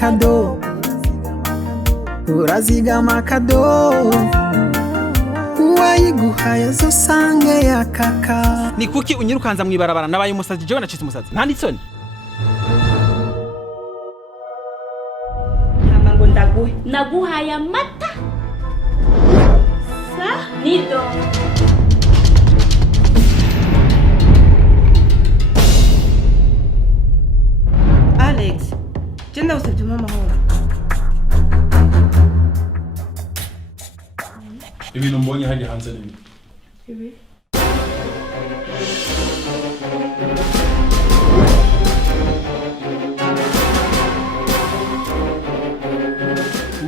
kado, urazigama kado, uwayiguhaye zosange yakaka. Ni kuki unyirukanza mwibarabara nabaye umusazi jewe nacitse umusazi nta nitsoni? Hama ngo ndaguhe naguhaye amata sa nido. Alex, jenda usabye amahoro. Ibintu mbonye hajya hanze n'ibi. Ibi.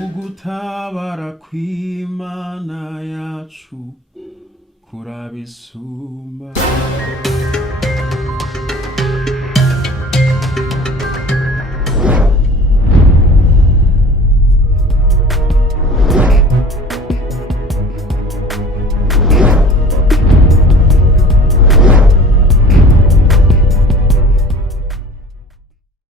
Ugutabara kw'Imana yacu kurabisumba.